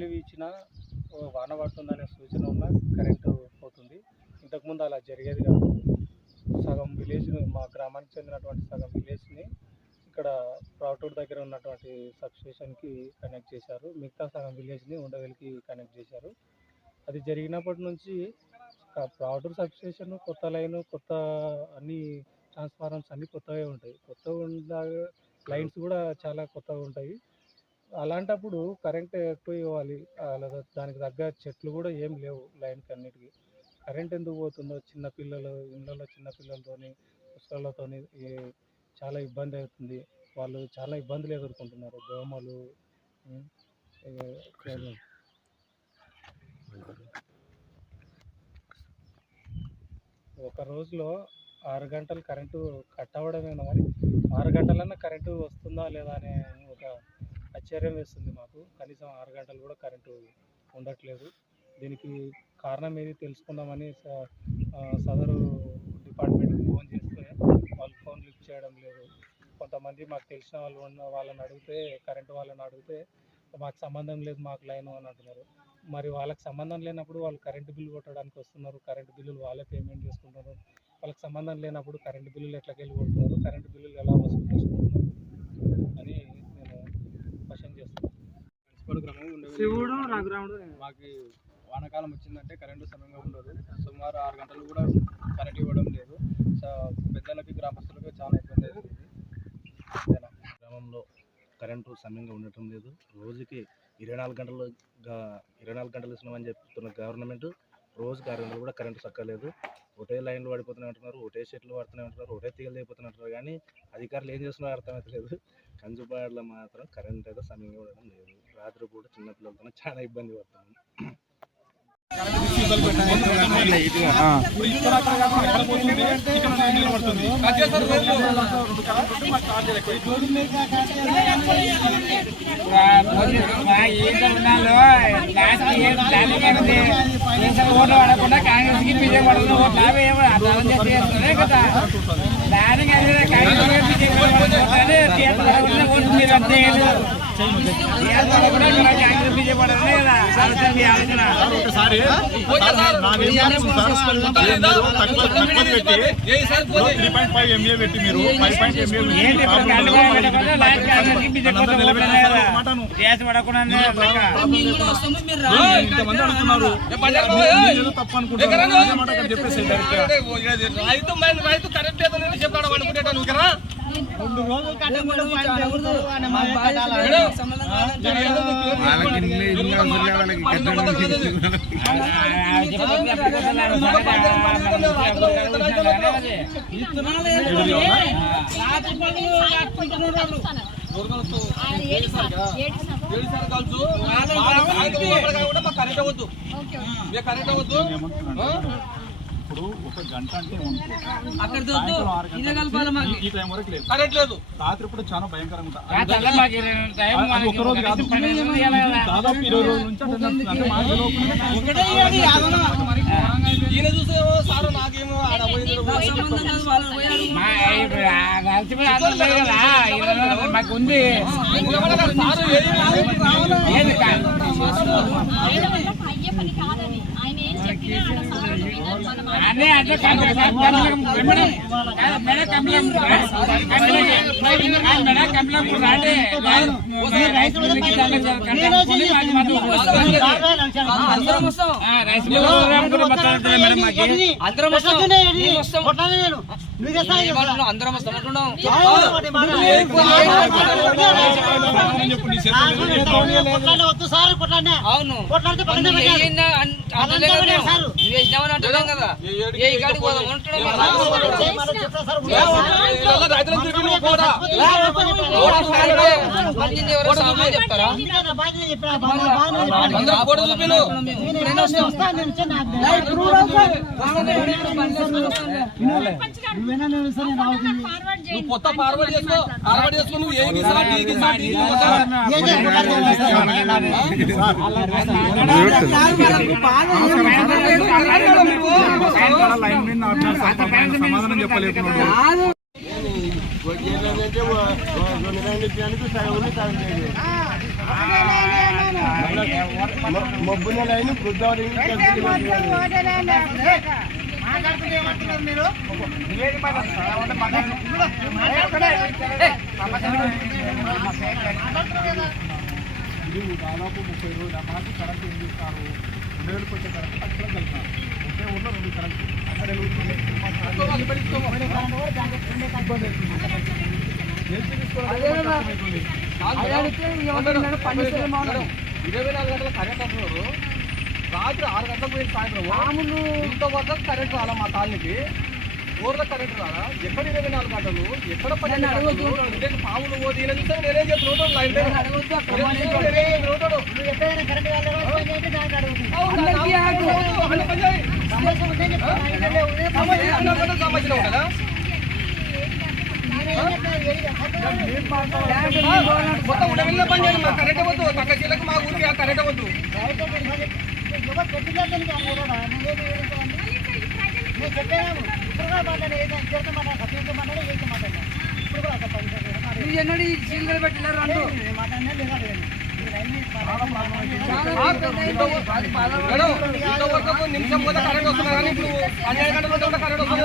గాలి వీచినా వాన పడుతుందనే సూచన ఉన్న కరెంటు పోతుంది. ఇంతకుముందు అలా జరిగేది కాదు. సగం విలేజ్ని, మా గ్రామానికి చెందినటువంటి సగం విలేజ్ని ఇక్కడ ప్రాటూర్ దగ్గర ఉన్నటువంటి సబ్స్టేషన్కి కనెక్ట్ చేశారు. మిగతా సగం విలేజ్ని ఉండవెలికి కనెక్ట్ చేశారు. అది జరిగినప్పటి నుంచి ప్రాటూర్ సబ్స్టేషన్ కొత్త లైను, కొత్త అన్ని ట్రాన్స్ఫార్మర్స్ అన్నీ కొత్తవే ఉంటాయి. కొత్తగా ఉండాలి, లైన్స్ కూడా చాలా కొత్తగా ఉంటాయి. అలాంటప్పుడు కరెంట్ ఎక్కువ ఇవ్వాలి. దానికి తగ్గ చెట్లు కూడా ఏం లేవు లైన్కి అన్నిటికీ. కరెంట్ ఎందుకు పోతుందో చిన్నపిల్లలు, ఇళ్ళలో చిన్నపిల్లలతోని, ముసళ్ళతోని చాలా ఇబ్బంది అవుతుంది. వాళ్ళు చాలా ఇబ్బందులు ఎదుర్కొంటున్నారు. దోమలు, ఒక రోజులో 6 గంటలు కరెంటు కట్ అవ్వడమేమో కానీ 6 గంటలన్నా కరెంటు వస్తుందా లేదా అనే ఒక ఆశ్చర్యం వేస్తుంది మాకు. కనీసం 6 గంటలు కూడా కరెంటు ఉండట్లేదు. దీనికి కారణం ఏది తెలుసుకుందామని సదరు డిపార్ట్మెంట్కి ఫోన్ చేస్తే వాళ్ళు ఫోన్ లిఫ్ట్ చేయడం లేదు. కొంతమంది మాకు తెలిసిన వాళ్ళు ఉన్న వాళ్ళని అడిగితే, కరెంటు వాళ్ళని అడిగితే మాకు సంబంధం లేదు, మాకు లైను అని అంటున్నారు. మరి వాళ్ళకి సంబంధం లేనప్పుడు వాళ్ళు కరెంటు బిల్లు కొట్టడానికి వస్తున్నారు. కరెంటు బిల్లులు వాళ్ళే పేమెంట్ చేసుకుంటున్నారు. వాళ్ళకి సంబంధం లేనప్పుడు కరెంటు బిల్లులు ఎట్లకెళ్ళి కొడుతున్నారు, కరెంటు బిల్లులు ఎలా వసూలు చేసుకుంటున్నారు అని నేను క్వశ్చన్ చేస్తున్నాను. శివుడు రఘురాముడు. మాకు వానాకాలం వచ్చిందంటే కరెంటు సమయంగా ఉండదు. సుమారు 6 గంటలు కూడా కరెంట్ ఇవ్వడం లేదు. పెద్దలకి, గ్రామస్తులకు చాలా ఇబ్బంది అవుతుంది. గ్రామంలో కరెంటు సమయంగా ఉండటం లేదు. రోజుకి 24 గంటలు ఇస్తున్నామని చెప్తున్న గవర్నమెంట్ రోజుకి 6 గంటలు కూడా కరెంటు చక్కలేదు. ఒకటే లైన్లు పడిపోతూనే ఉంటున్నారు, ఒకటే చెట్లు పడుతూనే ఉంటున్నారు, ఒకటే తీగలు అయిపోతూనే ఉంటున్నారు. కానీ అధికారులు ఏం చేస్తున్నారో అర్థమవుతలేదు. కంచుపాడులో మాత్రం కరెంట్ అయితే సమయంగా ఉండడం లేదు. రాత్రి పూట చిన్నపిల్లలతో చాలా ఇబ్బంది పడుతున్నాం. ఓట్లు పడకుండా కాంగ్రెస్ కి బీజేపీ పడుతుంది. ఓట్లు కదా దానికి ఓట్లు మీరు అంతేయదు. కాంగ్రెస్ బీజేపీ పడదు కదా ఆలోచన. రైతు కరెక్ట్ లేదని చెప్పాడు అనుకుంటాను కదా. 2 రోజులు కరెంట్ అవ్వద్దు. ఇప్పుడు 1 గంట అంటే ఈ టైం వరకు లేదు, కరెంట్ లేదు. రాత్రి పూట చాలా భయంకరంగా ఒక రోజు కాదు, దాదాపు 20 రోజుల నుంచి ఈయన చూసేమో సార్ నాకేమో మాకు ఉంది. అందరం అవును వేసినామని అంటున్నాం కదా. ఏ కాడికి పోదాం చెప్తారా? కొత్త ఫార్వర్డ్ చేసుకో, నువ్వు ఏ సమాధానం చెప్పలేదు. మబ్బు నెల అయిన గోదావరి దాదాపు 30 రోజుల మాకు కరెంట్ ఏం చేస్తారు 2000 వచ్చే కరెంట్ అక్కడ వెళ్తారు ఒకే ఊళ్ళో 2 కరెంట్ అక్కడ ఇరవై 4 గంటల కరెంట్ అంటున్నారు రాత్రి 6 గంటలకు పోయి సాయంత్రం ఇంతవరకు కరెంట్ రాలా మా కాలనీకి ఊర్లో కరెంట్ రాలా ఎక్కడ 24 గంటలు ఎక్కడ 12 గంటలు పావులు పోతే నేనేం చెప్తున్నాడు లైన్ సంబంధించిన కదా మొత్తం ఉడవిలో పని చేయండి మాకు కరెంట్ వద్దు పక్క జిల్లాకు మా ఊరికి ఆ కరెంట్ వద్దు నిమిషం కూడా కరెంట్ వస్తున్నా కానీ ఇప్పుడు 12 గంటల కూడా కరెంట్ వస్తుంది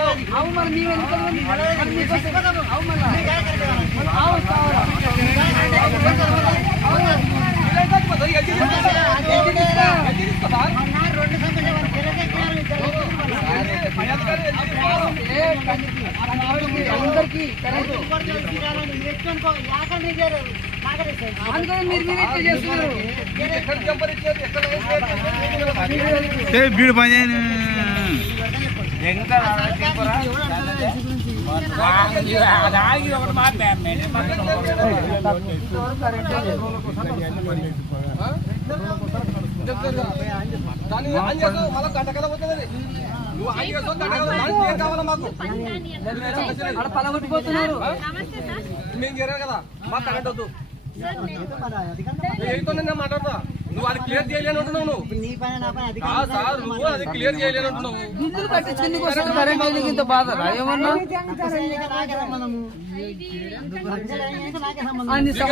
వీడు పని ఒకటి దాన్ని ఆన్ చేస్తావు మళ్ళీ గంట కల పోతుంది నువ్వు ఆన్ చేస్తావు గంట కల ఏం కావాలా మాకు మేము చేరారు కదా మాకు కరెంట్ వద్దు నేను మాట్లాడతా నువ్వు అది క్లియర్ చేయలేని ఉంటున్నావు నువ్వు సార్ నువ్వు అది క్లియర్ చేయలేని ఉంటున్నావు